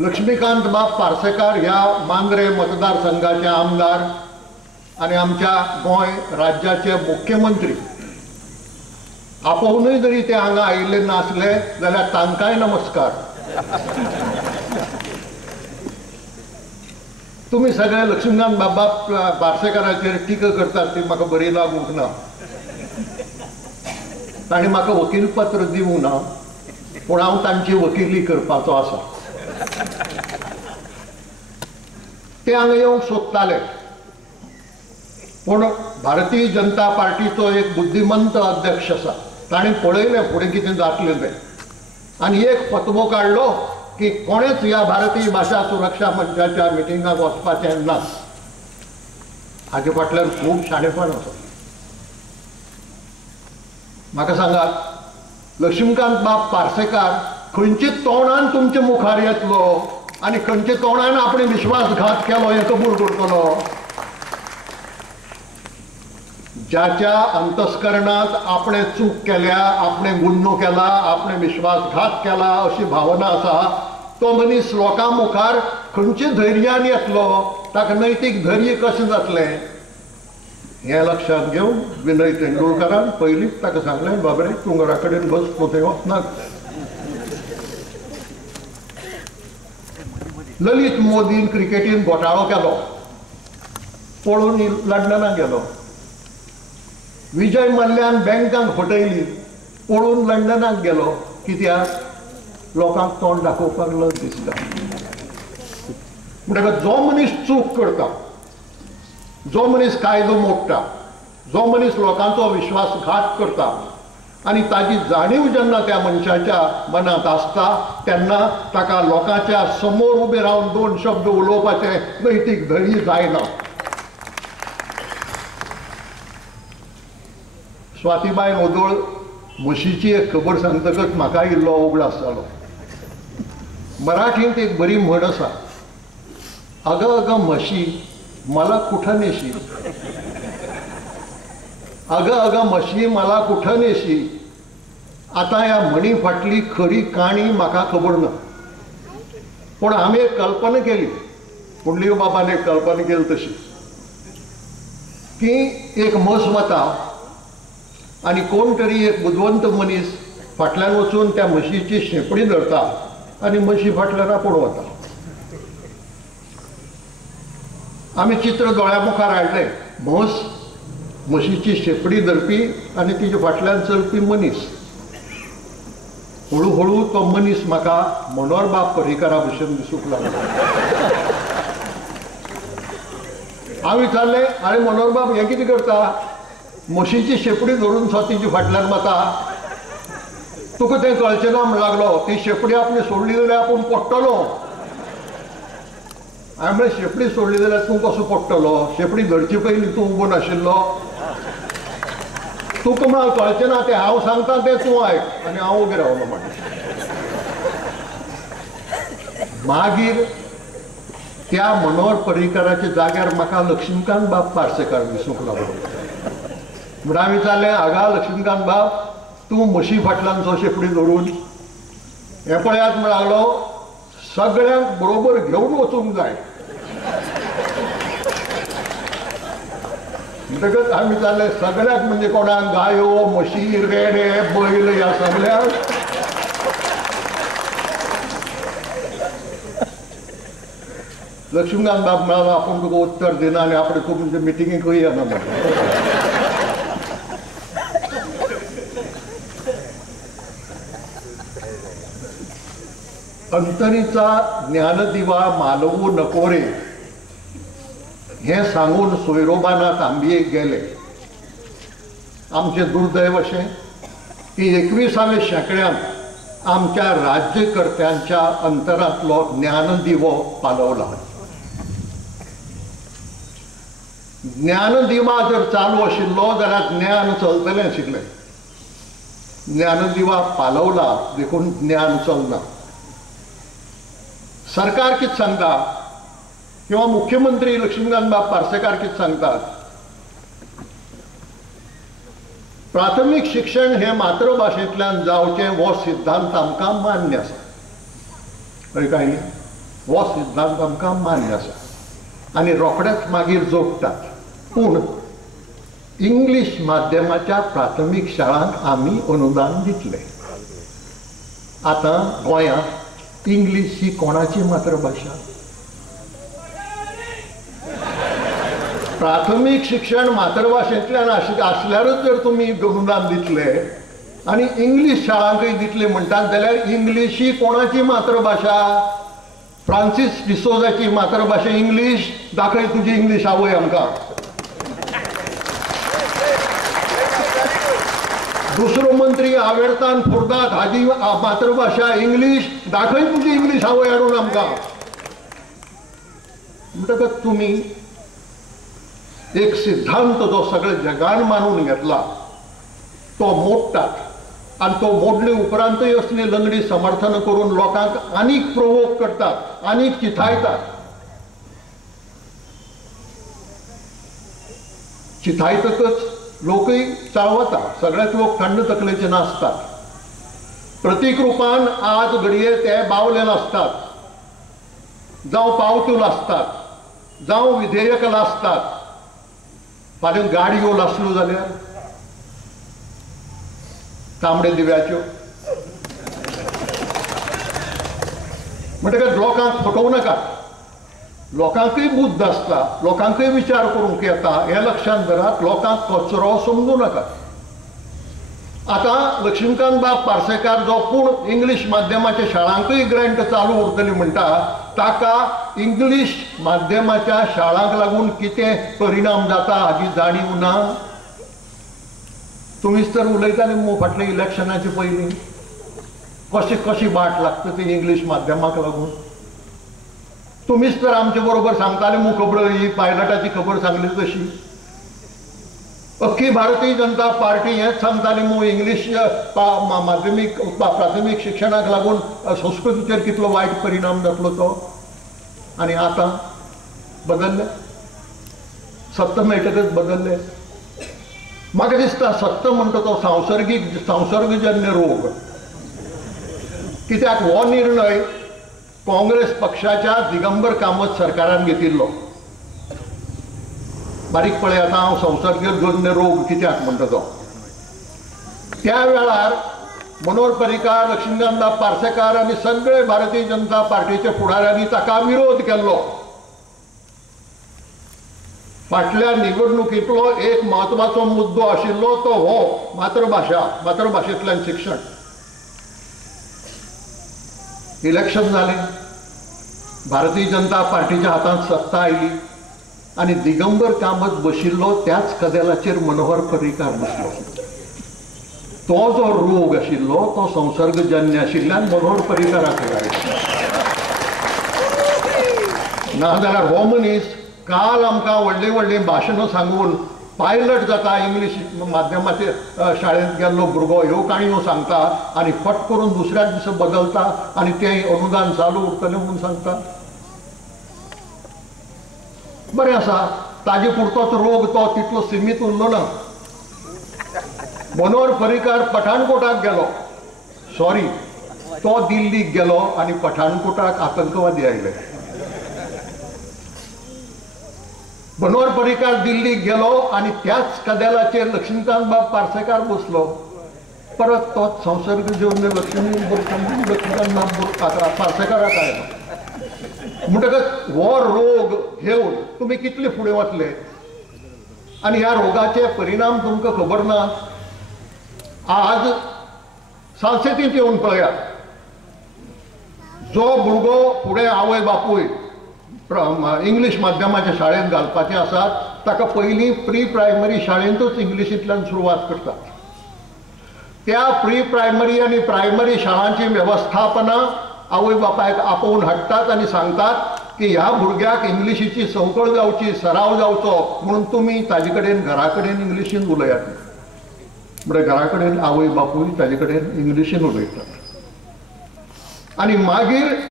लक्ष्मीकांत बाब पार्सेकार ह्या मांद्रे मतदारसंघाचे आमदार आणि आमच्या गोंय राज्याचे मुख्यमंत्री आपोवनूय जरी ते हांगा आयिल्ले नासले जाल्यार तांकांय नमस्कार. तुम्ही सगळे लक्ष्मीकांत बाबा पार्सेकाराचेर टिका करतात ती म्हाका बरी लागूंक ना. ताणें म्हाका वकीलपत्र दिवूंक ना पूण हांव तांची वकिली करपाचो आसा. ते हांगा येवंक सोदताले पूण भारतीय जनता पार्टीचो एक बुद्धिमंत अध्यक्ष आसा ताणें पळयलें फुडें कितें जातलें तें आनी एक फतवो काडलो की कोणेच ह्या भारतीय भाषा सुरक्षा मंचाच्या मिटिंगाक वचपाचें ना. हाचे फाटल्यान खूब शाणेपण आसा. म्हाका सांगात लक्ष्मीकांत बाब पार्सेकार खंयचे तोंडान तुमच्या मुखार येतलो आनी खंयचे तोंडान आपणे विश्वासघात केलो हें कबूल करतलो. ज्याच्या अंतस्करणात आपणे चूक केल्या, आपणे गुन्हो केला, आपणे विश्वासघात केला अशी भावना आसा तो मनीस लोकां मुखार खंयचे धैर्यान येतलो, ताका नैतीक धैर्य कशें जातलें हें लक्षात घेवन विनय तेंडुलकरान पयलींच ताका सांगलें बाबरे तूं घरा कडेन बस तूं थंय वचनाका. ललित मोदीन क्रिकेटीन घोटाळो केलो पळोवन लंडनाक गेलो. विजय मल्ल्यान बँकांक फटयली पळोवन लंडनाक गेलो. कित्याक लोकांक तोंड दाखोवपाक लज दिसता. म्हणटकच जो मनीस चूक करता, जो मनीस कायदो मोडटा, जो मनीस लोकांचो विश्वासघात करता आनी ताची जाणीव जेन्ना त्या मनशाच्या मनात आसता तेन्ना ताका लोकांच्या समोर उबे रावन दोन शब्द उलोवपाचे नैतीक धैर्य जायना. स्वातीबाई ओदोळ म्हशीची एक खबर सांगतकच म्हाका इल्लो उगडास जालो. मराठींत एक बरी म्हण आसा, अगं अगं म्हशी मला कुठं नेशी, अगं अगं म्हशी मला कुठं नेशी. आता या म्हणी फाटली खरी काणी म्हाका खबर ना पूण हांवें एक कल्पना केली, पुंडलीक बाबान एक कल्पना केली तशी की एक म्हस वता आनी कोण तरी एक बुदवंत मनीस फाटल्यान वचून त्या म्हशीची शेपडी धरता आनी म्हशी फाटल्यान आपूण वता. आमी चित्र दोळ्या मुखार हाडलें, म्हस, म्हशीची शेपडी धरपी आनी तिचे फाटल्यान चलपी मनीस. हळू हळू तो मनीस म्हाका मनोहरबाब पर्रीकारा भशेन दिसूंक लागलो. हांव विचारलें, अरे मनोहरबाब हें कितें करता? म्हशीची शेपडी धरून तिची फाटल्यान वता, तुका तें कळचें ना म्हण लागलो. ती शेपडी आपली सोडली जाल्यार आपूण पडटलो. हांवें म्हळें शेपडी सोडली जाल्यार तूं कसो पडटलो? शेपडी धरचे पयलीं तूं उबो नाशिल्लो. तुका म्हळ्यार कळचें ना तें हांव सांगता तें तूं आयक. आनी हांव उबें रावलो मागीर. मागीर त्या मनोहर पर्रीकाराच्या जाग्यार म्हाका लक्ष्मीकांत बाब पार्सेकार दिसूंक लागलो. म्हणून हांवें विचारलें, आगा लक्ष्मीकांत बाब तूं म्हशी फाटल्यान शेपडी धरून हें पळयात म्हण लागलो. सगळ्यांक बरोबर घेवन वचूंक जाय. म्हणटकच हांवें विचारलें सगळ्याक म्हणजे कोणाक? गायो, म्हशी, रेडे, बैल ह्या सगळ्याक? लक्ष्मीकांत बाब म्हणालो आपूण तुका उत्तर दिना आनी आपणे तूं म्हणजे मिटिंगेकूय येना म्हणून. अंतरीचा ज्ञानदिवा मालवू नको रे हें सांगून सोयरोबानाथ आंबये गेले. आमचें दुर्दैव अशें की 21व्या शेंकड्यांत आमच्या राज्यकर्त्यांच्या अंतरांतलो ज्ञानदिवो पालवला. ज्ञानदिवा जर चालू आशिल्लो जाल्यार ज्ञान चलतलें आशिल्लें. ज्ञानदिवा पालवला देखून ज्ञान चलना. सरकार कितें सांगता किंवा मुख्यमंत्री लक्ष्मीकांत बाब पार्सेकार कितें सांगतात? प्राथमीक शिक्षण हे मातृभाशेंतल्यान जावचें हो सिद्धांत आमकां मान्य आसा. कळ्ळें काय न्ही? हो सिद्धांत आमकां मान्य आसा आनी रोखडेच मागीर जोडटात. पूण इंग्लीश माध्यमाच्या प्राथमीक शाळांक आमी अनुदान दितले. आतां गोंयांत इंग्लीश ही कोणाची मातृभाशा? प्राथमीक शिक्षण मातृभाशेंतल्यान आसल्यारूच जर तुमी अनुदान दितले आनी इंग्लीश शाळांकय दितले म्हणटात जाल्यार इंग्लीश ही कोणाची मातृभाशा? फ्रांसीस डिसोजाची मातृभाशा इंग्लीश. दाखय तुजी इंग्लीश आवय आमकां. दुसरो मंत्री आवेर्तान फुर्दात हाजी मातृभाशा इंग्लीश. दाखय तुजी इंग्लीश आवय हाडून आमकां. म्हणटकच तुमी एक सिद्धांत जो सगळ्या जगान मानून घेतला तो मोडटात आनी तो मोडले उपरांतय असली लंगडी समर्थन करून लोकांक आनीक प्रोवोक करतात, आनीक चिथायतात. चिथायतकच लोकय चाळवता. सगळेच लोक थंड तकलेचे नासतात. प्रतीक रुपान आज घडये ते बावले नासतात, जावं पावत्यो लासतात, जावं विधेयक लासतात. फाल्यां गाडयो लासल्यो जाल्यार तांबडे दिव्याच्यो म्हणटकच लोकांक फटोव नाकात. लोकांकय बुद्ध आसता, लोकांकय विचार करूंक येता हें लक्षांत धरात. लोकांक कचरो समजू नाकात. आतां लक्ष्मीकांत बाब पार्सेकार जो पूण इंग्लीश माध्यमाच्या शाळांकय ग्रँट चालू उरतली म्हणटा ताका इंग्लीश माध्यमाच्या शाळांक लागून कितें परिणाम जाता हाची जाणीव ना. तुमीच तर उलयताले मू फाटल्या इलेक्शनाचे पयलीं कशी कशी बाट लागता ती इंग्लीश माध्यमाक लागून. तुमीच तर आमचे बरोबर सांगताले मू खबर ही पायलटाची खबर सांगली तशी. अख्खी भारतीय जनता पार्टी हेच सांगताली मू इंग्लीश माध्यमीक प्राथमीक शिक्षणाक लागून संस्कृतीचेर कितलो वायट परिणाम जातलो तो. आनी आतां बदल्ले. सत्त मेळटकच बदल्ले. म्हाका दिसता सत्त म्हणटा तो संसर्गजन्य रोग. कित्याक हो निर्णय काँग्रेस पक्षाच्या दिगंबर कामत सरकारान घेतिल्लो. बारीक पळय आतां हांव संसर्गजन्य रोग कित्याक म्हणटा तो. त्या वेळार मनोहर पर्रीकार, लक्ष्मीकांत पार्सेकार आनी सगळे भारतीय जनता पार्टीच्या फुडाऱ्यांनी ताका विरोध केल्लो. फाटल्या निवडणुकींतलो एक म्हत्वाचो मुद्दो आशिल्लो तो हो मातृभाशेंतल्यान शिक्षण. इलेक्शन जालें, भारतीय जनता पार्टीच्या हातांत सत्ता आयली आनी दिगंबर कामत बशिल्लो त्याच कदेलाचेर मनोहर पर्रीकार बसलो. तो जो रोग आशिल्लो तो संसर्गजन्य आशिल्ल्यान मनोहर पर्रीकाराक लागलो. नाजाल्यार हो मनीस काल आमकां व्हडली व्हडली भाशणां सांगून पायलट जाता इंग्लीश माध्यमाचे शाळेंत गेल्लो भुरगो ह्यो काणयो सांगता आनी फट करून दुसऱ्याच दिसा बदलता आनी तें अनुदान चालू उरतलें म्हणून सांगता. बरें आसा, ताजे पुरतोच रोग तो तितलो सीमीत उरलो ना. मनोहर पर्रीकार पठाणकोटाक गेलो. सॉरी, तो दिल्लीक गेलो आनी पठाणकोटाक आतंकवादी आयले. मनोहर पर्रीकार दिल्लीक गेलो आनी त्याच कदेलाचेर लक्ष्मीकांत बाब पार्सेकार बसलो. परत तोच संसर्गजन्य लक्ष्मीकांत बाब पार्सेकाराक आयलो. म्हणटकच हो रोग घेवन तुमी कितले फुडें वतले आनी ह्या रोगाचे परिणाम तुमकां खबर ना. आज सांसेतींत येवन पळयात. जो भुरगो फुडें आवय बापूय इंग्लीश माध्यमाच्या शाळेंत घालपाचे आसात ताका पयलीं प्री प्रायमरी शाळेंतूच इंग्लिशींतल्यान सुरवात करतात. त्या प्री प्रायमरी आनी प्रायमरी शाळांची वेवस्थापना आवय बापायक आपोवन हाडटात आनी सांगतात की ह्या भुरग्याक इंग्लिशीची संवकळ जावची, सराव जावचो म्हणून तुमी ताजे कडेन घरा कडेन इंग्लिशीन उलयात. म्हणजे घरा कडेन आवय बापूय ताजे कडेन इंग्लिशीन उलयतात. आनी मागीर